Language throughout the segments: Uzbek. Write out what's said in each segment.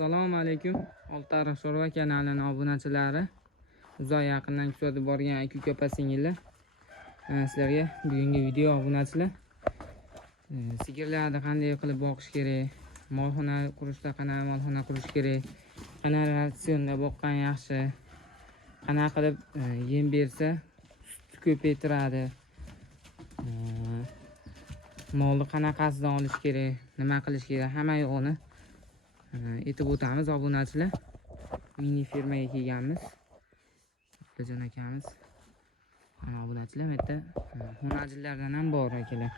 Assalomu alaykum. Oltiariq Sho'rva kanalining obunachilari, uzoq yaqindan kuzatib borgan aka opa singillar. Sizlarga bugungi video obunachilar. Sigirlarni qanday qilib boqish kerak, molxona qurishda qanaqa molxona qurish kerak, qanaqa ratsionda boqqan yaxshi, qanaqa qilib yem bersa sut ko'paytiradi, molni qanaqasidan olish kerak, nima qilish kerak, hamma yo'qni aytib o'tamiz obunachilar. Mini firmaga kelganmiz. Abdullajon akamiz. Mana obunachilar, bu yerda xonajillardan ham bor akalar.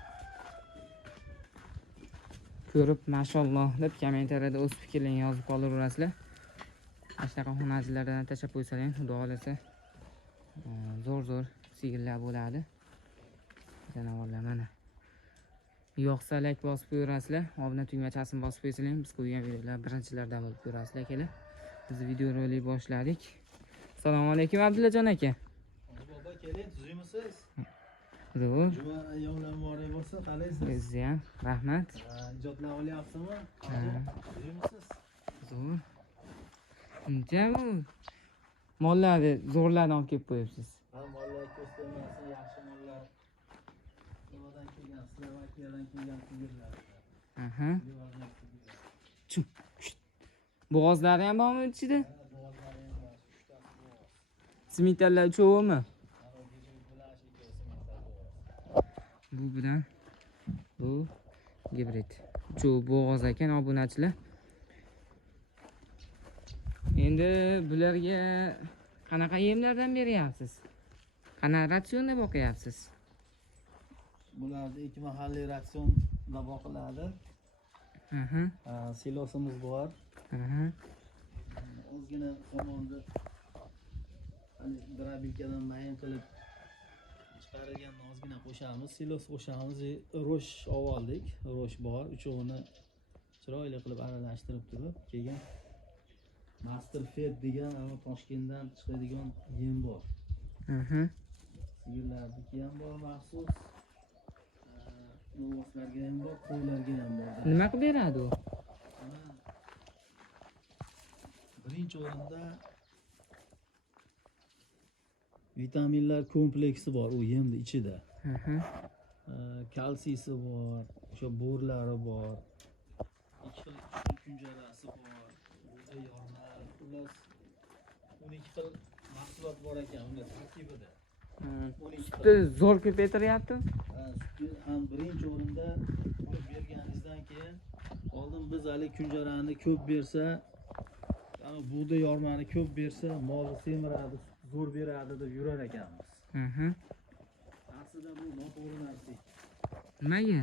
Ko'rib mashalloh deb kommentariyada o'z fikrlaringizni yozib qolaverasizlar. Mana shunaqa xonajillardan tashlab qo'ysalar, xudo xolasa zo'r sigirlar bo'ladi. Janovorlar mana. Yo'qsa like bosib qo'yasizlar, obuna tugmachasini bosib qo'ysanglar, biz qo'ygan videolar birinchilardan bo'lib ko'rasizlar akalar. Biz video rolik boshladik. Assalomu alaykum Abdullajon aka. Baba keling, tuzimisiz? Zo'r. Juma ayyomlar muborak bo'lsin, qalaysiz? Sizni ham rahmat. Ijodlar olyapsizmi? Tuzimisiz? Zo'r. Uncha bu mollarni zo'rlardan olib kelib qo'yibsiz. Ha, mollar ko'rsatilmasin, yaxshi mollar. Nimadan kelgan, Slovakiyadan kelgan sigirlar. Aha. Bo'g'ozlari ham bormi ichida? Bo'g'ozlari ham bor, 3 tasi bo'g'oz. Smitallar uchovimi? Bu bilan bu gibrid. Uchovi bo'g'oz ekan obunachilar. Endi bularga qanaqa yemlardan beryapsiz? Qanaqa ratsionda boqyapsiz? Bularni ikki mahalliy ratsionda boqiladi. Aha. Silosimiz bor. Aha. Ozgina somonni hani drabilkadan mayin qilib chiqarilgan ozgina qo'shamiz. Silos qo'shamiz. Ro'sh oldik. Ro'sh bor. Uchovini chiroyli qilib aralashtirib turib, keyin Master Fed degan ana Toshkentdan chiqadigan yem bor. Aha. Sigirlarniki ham bor maxsus. O'g'izlarga ham bor, qo'ylarga ham bor. Nima qilib beradi u? Birinchi o'rinda vitaminlar kompleksi bor u yemni ichida. Aha. Kalsiysi bor, o'sha bo'rlari bor, 2 xil kunjarasi bor, buğday yorma, xullas 12 xil mahsulot bor ekan unda tarkibida. 12 Sutni zo'r ko'paytiryapti. Sutni ham birinchi o'rinda qo'yib berganingizdan keyin oldin biz hali kunjarani ko'p bersa, buğday yormani ko'p bersa, molni semiradi, zo'r beradi deb yurar ekanmiz. Aha. Aslida bu noto'g'ri narsa. Nimaga?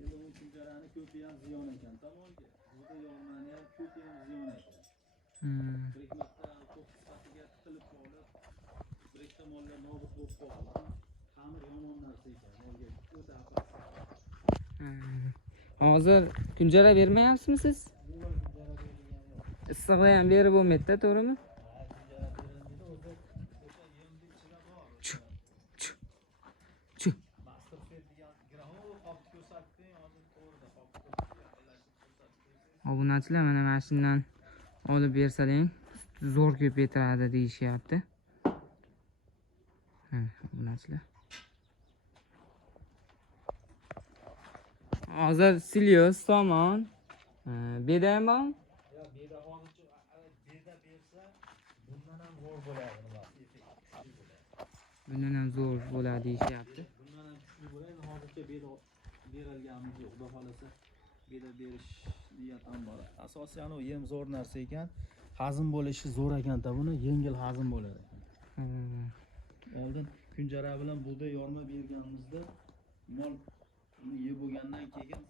Endi bu kunjarani ko'pi ham ziyon ekan, tomonga. Buğday yormani ham ko'pi ham ziyon ekan. Bir marta ko'p sifatiga tiqilib qolib, bir ikkita mollar nobud bo'lib qoldi. Xamir yomon narsa ekan, molga o'ta xavf. Hozir kunjara bermayapsizmi siz? Issiqda ham berib bo'lmaydi-da, to'g'rimi? Obunachilar mana mashinadan olib bersaling, zo'r ko'paytiradi deyishyapti. Obunachilar. Hozir Silios tomon beda ham bormi? Yo'q, beda hozircha beda bersa, bundan ham zo'r bo'ladi, nima effekt. Bundan ham zo'r bo'ladi deyishyapti. Bundan ham kuchli bo'ladi. Hozircha beda berilganimiz yo'q. Xudo xolasa beda berish niyatim bor. Asosiy ana yem zo'r narsa ekan. Hazm bo'lishi zo'r ekan-da, buni yengil hazm bo'ladi. Oldin kunjara bilan buğday yorma berganimizda mol uni yeb bo'lgandan keyin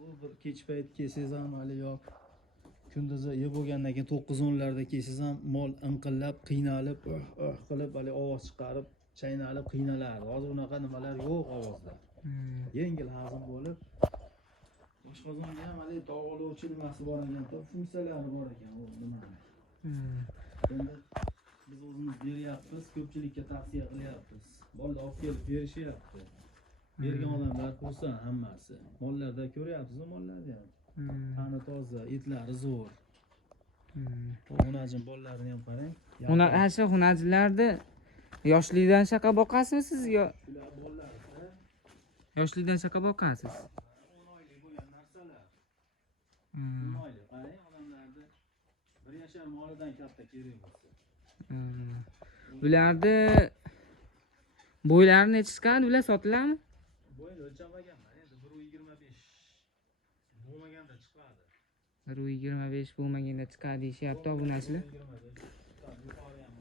u bir kech payt kelsangiz ham hali yo'q. Kunduzi yeb bo'lgandan keyin 9-10 larda kelsangiz ham mol inqillab, qiynalib, qilib hali ovoz chiqarib, chaynalib qiynaladi. Hozir unaqa nimalar yo'q ovozlar. Yengil hazm bo'lib, oshqozonga ham hali dog'lovchi nimasi bor ekan, funksiyalari bor ekan u nima. Endi biz o'zimiz beryapmiz, ko'pchilikka tavsiya qilyapmiz. Mollar olib kelib berishyapti. Bergan odamlar xursand hammasi. Mollarda ko'ryapsiz, mollarni ham. Qani toza, etlari zo'r. Onajim bolalarini ham qarang. Ular asha hunajlarni yoshlikdan shaqa boqasizmi siz yo Ular bolalar, yoshlikdan shaqa boqasiz? 10 oylik bo'lgan narsalar. 10 oylik qarang, odamlarni bir yashar molidan katta kerak bo'lsa. Ularni bo'ylari necha chiqadi? Ular sotiladimi? Bo'yin o'lchamaganman, endi 1.25 bo'lmaganda chiqadi. 1.25 bo'lmaganda chiqadi deyishyapti obunachilar. 1.25 chiqadi, yuqori ham.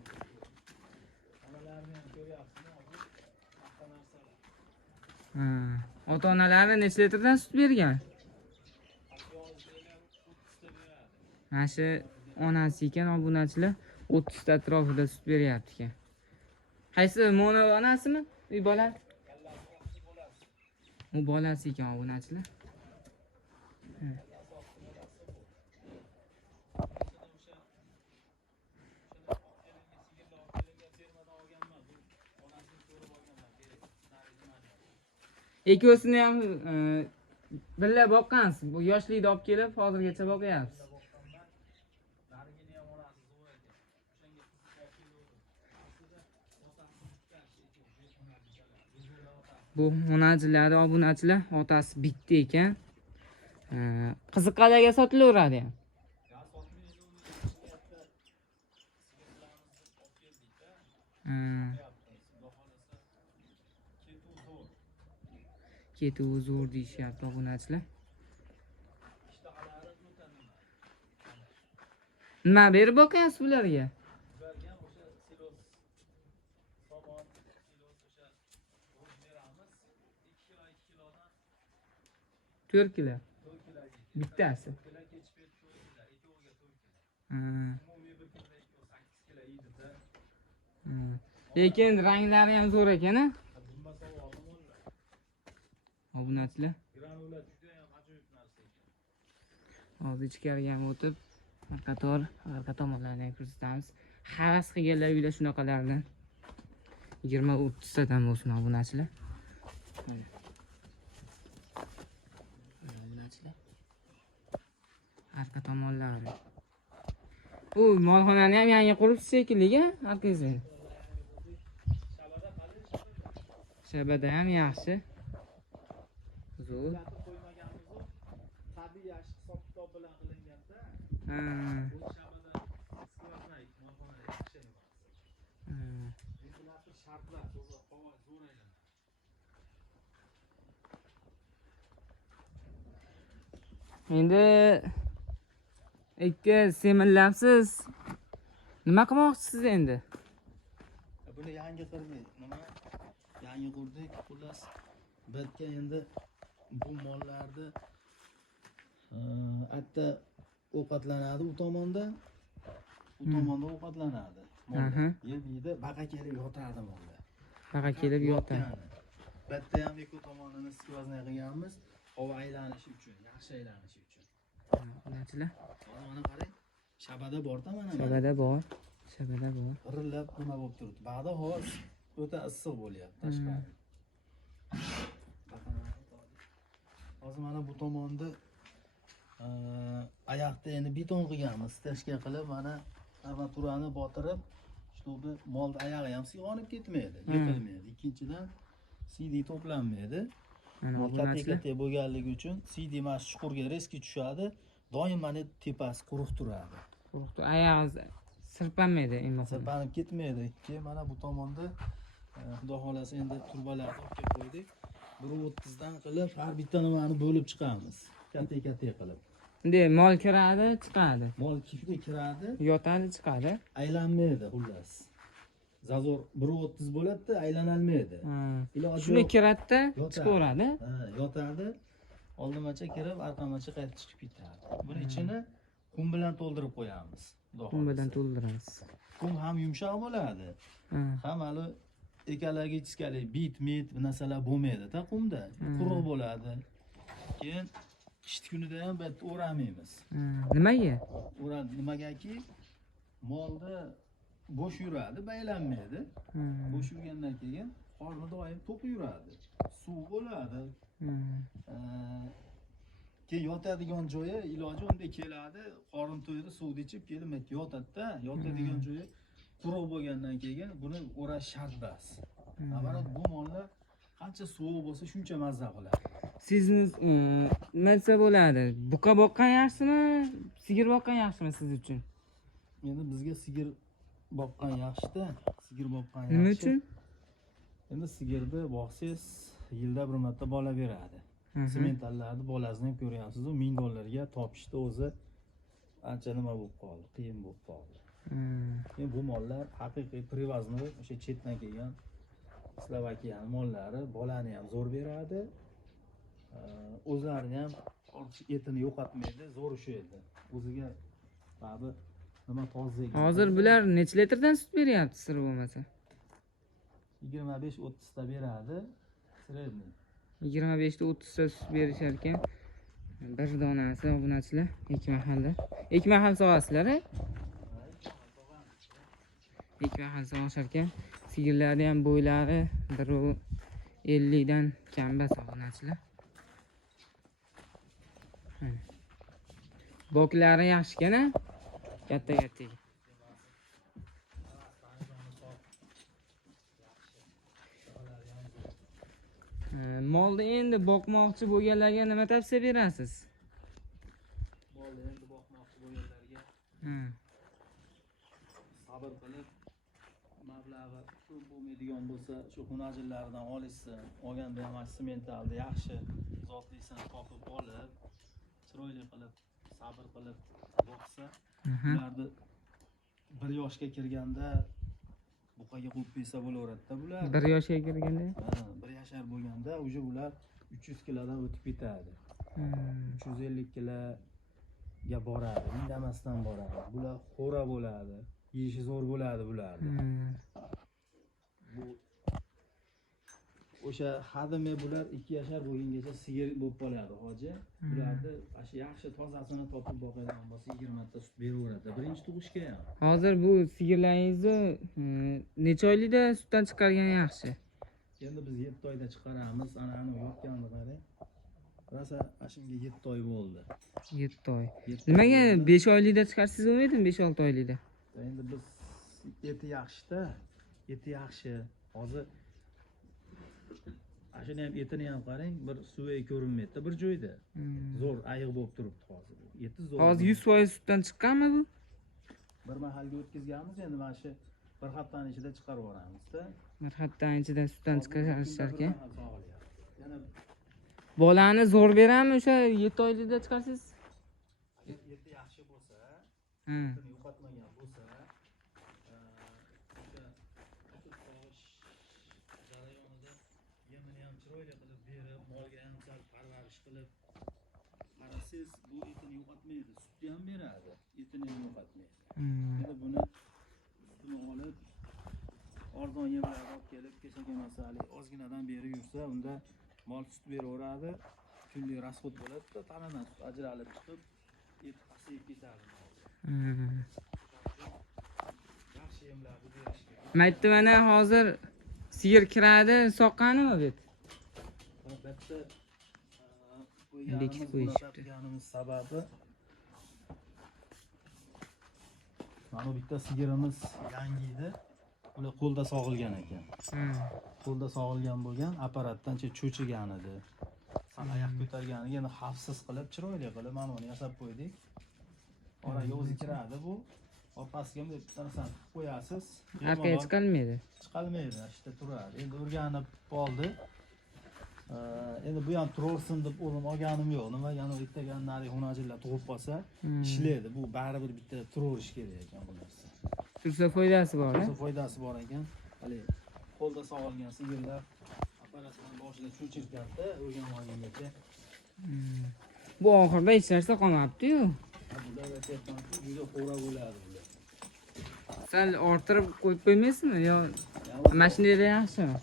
Onalarni ham ko'ryapsizmi, hozir? Katta narsalar. Ota-onalari necha litrdan sut bergan? Mana shu onasi ekan obunachilar 30 ta atrofida sut beryapti ekan. Qaysi mono onasimi? Uy bola? U bolasi ekan obunachilar. Ikkosini ham birga boqqansiz. Bu yoshlikda olib kelib, hozirgacha boqyapsiz. Bu onachilar, obunachilar, otasi bitta ekan. Qiziqqalarga sotilaveradi ham. Ketuvi zo'r deyishyapti obunachilar. Nima berib boqyapsiz ularga? 4 kilo. Bittasi. Lekin ranglari ham zo'r ekan-a? Obunachilar. Hozir ichkariga ham o'tib, qator orqa tomonlarni ham ko'rsatamiz. Havas qilganlar uyda shunaqalardan 20-30 tadan bo'lsin obunachilar. Obunachilar. Orqa tomonlari. U molxonani ham yangi quribsiz shekilli-a, arqangizda. Shabada ham yaxshi. Zo'r. Tabiiy yaxshi hisob-kitob bilan qilinganda, bu shabada skvotnay molxona yaxshi emas. Ventilator shartlar, havo zo'r aylanadi. Endi ikki seminlabsiz. Nima qilmoqchisiz endi? Buni yangi qildik. Nima? Yangi qurdik. Xullas, bitga endi bu mollarni atta ovqatlanadi u tomonda. U tomonda ovqatlanadi. Yeydi, baqa kelib yotadi molda. Baqa kelib yotadi. Bitta ham ikki tomonini skvozna qilganmiz, havo aylanishi uchun, yaxshi aylanishi uchun. Obunachilar. Mana qarang, shabada bor-da mana. Shabada bor. Shabada bor. Irillab nima bo'lib turibdi. Ba'da havo o'ta issiq bo'lyapti tashqari. Hozir mana bu tomonda oyoqda endi beton qilganmiz, steshka qilib mana armaturani botirib, чтобы molni oyog'i ham siyg'onib ketmaydi, yiqilmaydi. Ikkinchidan CD to'planmaydi. Mol katta bo'lganligi uchun CD mas chuqurga reski tushadi, doim mana tepasi quruq turadi. Quruq, oyog'i sirpanmaydi endi. Sirpanib ketmaydi. Keyin mana bu tomonda xudo xolasa endi turbalarni olib qo'ydik. 1.30 dan qilib har bitta nimani bo'lib chiqamiz. Katta qilib. Endi mol kiradi, chiqadi. Mol kiradi, yotadi, chiqadi. Aylanmaydi xullas. Zazor 1.30 bo'ladi, aylanolmaydi. Shuni kiradida chiqaveradi. Yotadi. Oldingacha kirib, orqamacha qaytib chiqib ketadi. Buni ichini qum bilan to'ldirib qo'yamiz. Qum bilan to'ldiramiz. Qum ham yumshoq bo'ladi. Ham hali ekalagi ichkalik bit bu narsalar bo'lmaydi-da qumda. Quruq bo'ladi. Keyin qish kunida ham bu yerda o'ramaymiz. Nimaga? Nimagaki molda bo'sh yuradi, baylanmaydi. Bo'sh yurgandan keyin qorni doim to'q yuradi. Suv bo'ladi. keyin yotadigan joyi iloji unday keladi, qorin to'ydi, suvni ichib kelib yotadi-da. Yotadigan joyi quruq bo'lgandan keyin buni o'rash shart emas. Avvalo bu mollar qancha sovuq bo'lsa shuncha mazza qiladi. Sizni nima desa bo'ladi? Buqa boqqan yaxshimi, sigir boqqan yaxshimi siz uchun? Endi bizga sigir boqqan yaxshi-da, sigir boqqan yaxshi. Nima uchun? Endi sigirni boqsangiz yilda bir marta bola beradi. Sementallarni bolasini ham ko'ryapsiz, $1000 topishdi o'zi ancha nima bo'lib qoldi, qiyin bo'lib qoldi. Endi bu mollar haqiqiy privazni o'sha chetdan kelgan Slovakiyaning mollari bolani ham zo'r beradi. O'zlarini ham etini yo'qotmaydi, zo'r ushlaydi. O'ziga tabi nima toza. Hozir bular necha litrdan sut beryapti, sir bo'lmasa? 25-30 ta beradi. Sredniy. 25 ta 30 ta sut berishar ekan. Bir donasi obunachilar, ikki mahalla. Ikki mahal sog'asizlar-a? Ikki mahal sog'ashar ekan. Sigirlari ham bo'ylari 150 dan kam emas obunachilar. Boklari yaxshi ekan-a? Katta-katta. Molni endi boqmoqchi bo'lganlarga nima tavsiya berasiz? Molni endi boqmoqchi bo'lganlarga sabr qilib, mablag'i ko'p bo'lmaydigan bo'lsa, shu xunajillardan olishsin. Olganda ham sementalni yaxshi zotlisini topib olib, chiroyli qilib, sabr qilib boqsa, ularni 1 yoshga kirganda buqaga qo'yib qo'ysa bo'laveradi-da bular. 1 yoshga kirganda? 1 yashar bo'lganda uje bular 300 kilodan o'tib ketadi. 350 kiloga boradi, indamasdan boradi. Bular xo'ra bo'ladi, yeyishi zo'r bo'ladi bularni. Bu o'sha hadimi bular 2 yashar bo'lgungacha sigir bo'lib qoladi, hoji. Bularni o'sha yaxshi tozasini topib boqadigan bo'lsa 20 ta sut beraveradi. Birinchi tug'ishga ham. Hozir bu sigirlaringizni necha oylikda sutdan chiqargan yaxshi? Endi biz 7 oyda chiqaramiz. Ana yotganini qarang. Rosa ashimga 7 oy bo'ldi. 7 oy. Nimaga 5 oylikda chiqarsangiz bo'lmaydimi, 5-6 oylikda? Endi biz eti yaxshi-da. Eti yaxshi. Hozir ashuni ham etini ham qarang, bir suvi ko'rinmaydi, bir joyda. Zo'r ayiq bo'lib turibdi hozir. Eti zo'r. Hozir 100% sutdan chiqqanmi bu? Bir mahalga o'tkazganmiz, endi mana shu bir haftaning ichida chiqarib yuboramiz-da. Bir haftaning ichida sutdan chiqarishar ekan. Yana Bolani zo'r berami o'sha 7 oylikda chiqarsiz? eti yaxshi bo'lsa, etini yo'qotmagan bo'lsa, jarayonida yemini ham chiroyli qilib berib, molga ham sal parvarish qilib qarasangiz, bu etini yo'qotmaydi, sutni ham beradi, etini ham yo'qotmaydi. Endi buni sutini olib, arzon yemlarni olib kelib, kesaga masali ozginadan berib yursa, unda mol sut beraveradi, kunlik rasxod bo'ladi-da, tanadan sut ajralib chiqib, et pasayib ketadi. Yaxshi yemlarni berish kerak. Maytdi mana hozir sigir kiradi, soqqanimi bu yerda? Albatta, Bekitib qo'yishibdi. qo'yganimiz sababi mana bitta sigirimiz yangi edi. Ular qo'lda sog'ilgan ekan. Qo'lda sog'ilgan bo'lgan, apparatdancha cho'chigan edi. Sal oyoq ko'targaniga endi xavfsiz qilib, chiroyli qilib mana uni yasab qo'ydik. Oraga o'zi kiradi bu. Orqasiga bunday bitta narsani qo'yasiz. Orqaga chiqolmaydi. Chiqolmaydi, ishda turadi. Endi o'rganib oldi. Endi bu ham tursin deb o'zim olganim yo'q. Nima, yana ertaganlari xunajillar tug'ib qolsa, ishlaydi. Bu baribir bitta turaverish kerak ekan bu narsa. Tursa foydasi bor, Tursa foydasi bor ekan. Hali qo'lda sog'ilgan sigirlar apparatdan boshida cho'chirganda o'rganmagungacha. Bu oxirida hech narsa qolmabdi-yu. Bular aytyapmanki, juda xo'ra bo'ladi bular. Sal orttirib qo'yib qo'ymaysizmi yo mashinada yaxshimi?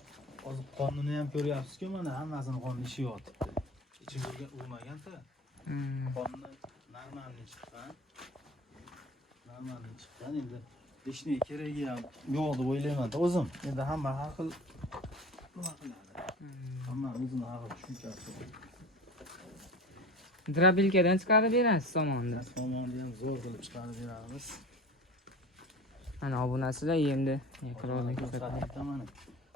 Hozir qonini ham ko'ryapsiz-ku, mana hammasini qonni ishi yotibdi. Ichiga urmagan-da. Qonni normalniy chiqqan. Normalniy chiqqan. Endi ishni keragi ham yo'q deb o'ylayman-da o'zim. Endi hamma har xil nima qiladi. Hamma o'zini har xil tushunchasi bor. Drabilkadan chiqarib berasiz somonni. Somonni ham zo'r qilib chiqarib beramiz. Mana obunachilar endi qirolni ko'rsatadi. Ko'rsatyapman.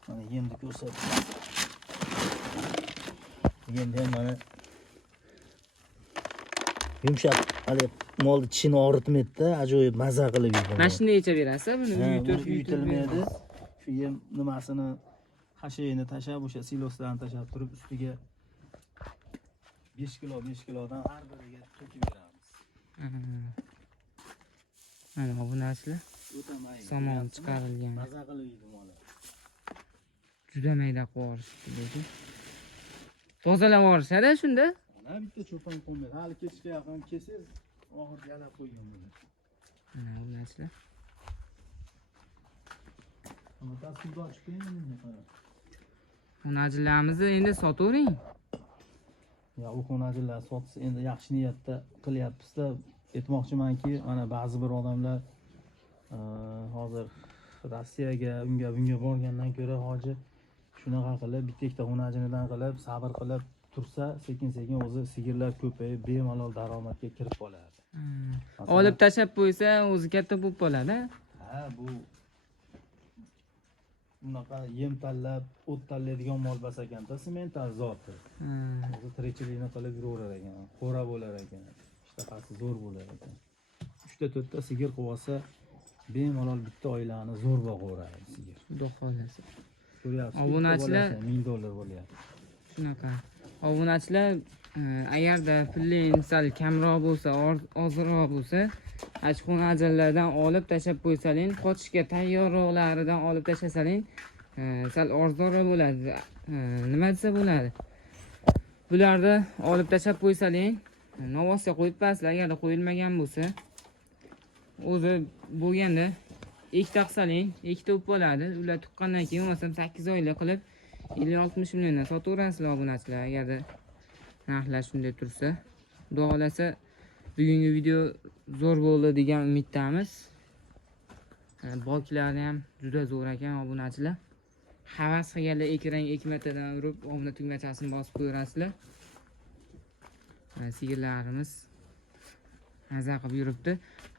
Mana yemni ko'rsatyapman. Endi ham mana yumshoq hali molni tishini og'ritmaydi-da, ajoyib maza qilib yeydi. Mana shunday yecha berasiz, buni uyutilmaydi. Shu yem nimasini hashayini tashab, o'sha silosdan tashab turib ustiga 5 kilodan har biriga to'kib beramiz. Mana obunachilar O'ta mayda. somon chiqarilgan. Maza qilib yeydi moli. Juda mayda qilib yuborishdi lekin. Tozalab yuborishadi shunda. Mana bitta cho'pon qo'ymaydi. Hali kechga yaqin kelsangiz, oxirgi yalab qo'ygan bo'ladi. Mana obunachilar. Ama tasvirga ochib qo'ying. Xunajilarimizni endi sotavering. Ya u xonajillar sotsa endi yaxshi niyatda qilyapmiz-da. Aytmoqchimanki, mana ba'zi bir odamlar hozir Rossiyaga, unga bunga borgandan ko'ra hoji shunaqa qilib bitta-ikkita xonajinidan qilib, sabr qilib tursa, sekin-sekin o'zi sigirlar ko'payib, bemalol daromadga kirib qoladi. Olib tashab qo'ysa, o'zi katta bo'lib qoladi. Ha, bu bunaqa yem tanlab, o't tanlaydigan mol bas ekanda, semental zoti. O'zi tirikchilikni qilib yuraverar ekan, xo'ra bo'lar ekan, ishtahasi zo'r bo'lar ekan. 3-4 ta sigir qilsa, bemalol bitta oilani zo'r boqaveradi sigir. Xudo xolasa. Ko'ryapsiz, Obunachilar $1000 bo'lyapti. shunaqa. Obunachilar agarda pulling sal kamroq bo'lsa, ozroq bo'lsa, ashxonachilardan olib tashab qo'ysaling, qochishga tayyorroqlaridan olib tashlasaling, sal arzonroq bo'ladi. Nima desa bo'ladi? Bularni olib tashab qo'ysaling, novosga qo'yib paslar, agarda qo'yilmagan bo'lsa, o'zi bo'lganda ikkita qilsaling, ikkita bo'lib qoladi. Ular tuqqandan keyin bo'lmasam 8 oylik qilib 50-60 milliondan sotaverasizlar obunachilar, agarda narxlar shunday tursa. Xudo xolasa bugungi video zo'r bo'ldi degan umiddamiz. Boklari ham juda zo'r ekan obunachilar. Havas qilganlar ekran ekmatadan urib, obuna tugmachasini bosib qo'yasizlar. Sigirlarimiz maza qilib yuribdi.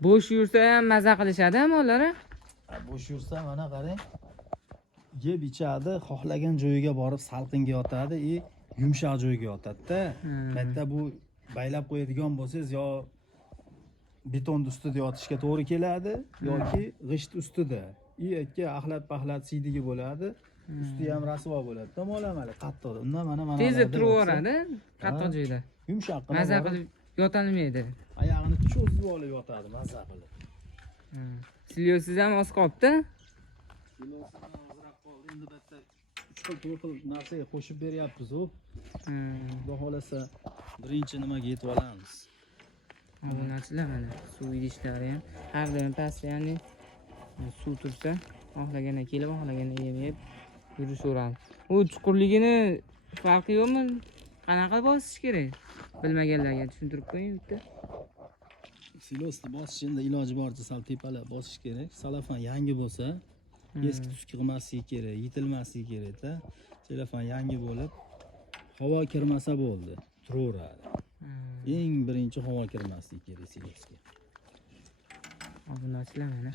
Bo'sh yursa ham maza qilishadi mollari. Bo'sh yursa mana qarang. Yeb ichadi, xohlagan joyiga borib salqinga yotadi, yumshoq joyga yotadi-da. Bitta bu baylab qo'yadigan bo'lsangiz, yo beton ustida yotishga to'g'ri keladi yoki g'isht ustida. Yakka axlat-paxlat siydigi bo'ladi. Usti ham rasvo bo'ladi. Mo'lamali qattiq. Undan mana tezib turaveradi, qattiq joyda. Yumshoq qilib maza qilib yotolmaydi. Oyog'ini cho'zib olib yotadi maza qilib. Silyosiz ham oz qolibdi. Silosidan ozroq qoldi. Endi bitta 3 xil narsaga qo'shib beryapmiz-ku. Xudo xolasa birinchi nimaga yetib olamiz. Obunachilar mana suv idishlari ham har doim pastda, ya'ni suv tursa, xohlaganda kelib, xohlaganda yeb yurishaveradi. U chuqurligini farqi yo'qmi? Qanaqa bosish kerak? Bilmaganlarga tushuntirib qo'ying bitta. Silosni bosish endi iloji boricha sal tepalab bosish kerak. Salafan yangi bo'lsa, eski tuski qilmasligi kerak, yetilmasligi kerak-da. Telefon yangi bo'lib, havo kirmasa bo'ldi, turaveradi. Eng birinchi havo kirmasligi kerak silosga. Obunachilar mana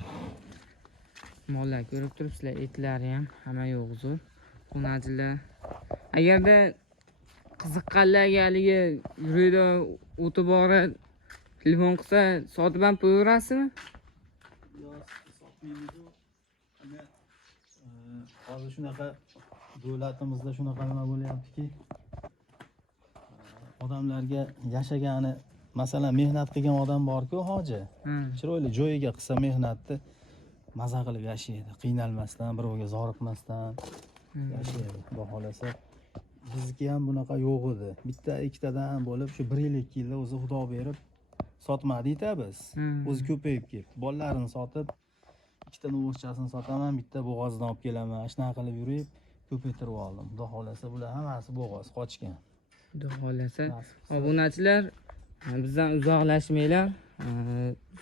mollar ko'rib turibsizlar, etlari ham hamma yo'q zo'r. Xunajilar agarda qiziqqanlarga haligi yurida o'tib borib telefon qilsa sotib ham qo'yaverasizmi? Yo'q, sotmaymiz-ku. Hozir shunaqa davlatimizda shunaqa nima bo'lyaptiki, odamlarga yashagani, masalan, mehnat qilgan odam bor-ku, hoji. Chiroyli joyiga qilsa mehnatni maza qilib yashaydi, qiynalmasdan, birovga zoriqmasdan yashaydi. Xudo xolasa bizga ham bunaqa yo'q edi. Bitta ikkitadan bo'lib shu 1 yil 2 yilda o'zi xudo berib sotmadik-da biz. O'zi ko'payib ketdi. Bolalarini sotib, ikkita novoschasini sotaman, bitta bo'g'ozdan olib kelaman. Shunaqa qilib yurib ko'paytirib oldim. Xudo xolasa bular hammasi bo'g'oz qochgan. Xudo xolasa obunachilar bizdan uzoqlashmanglar.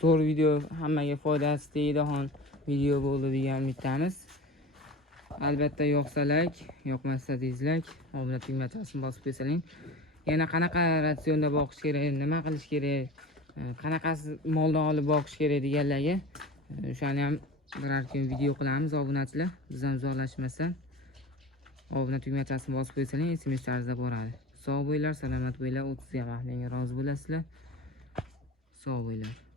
Zo'r video, hammaga foydasi tegadigan video bo'ldi degan umiddamiz. Albatta yoqsa like, yoqmasa dislike, obuna tugmachasini bosib qo'ysaling. yana qanaqa ratsionda boqish kerak, nima qilish kerak, qanaqasi moldan olib boqish kerak deganlarga o'shani ham biror kun video qilamiz obunachilar. Bizdan uzoqlashmasdan obuna tugmachasini bosib qo'ysalar, SMS tarzida boradi. Sog' bo'linglar, salomat bo'linglar, 30 ga vaqtlarga rozi bo'lasizlar. Sog' bo'linglar.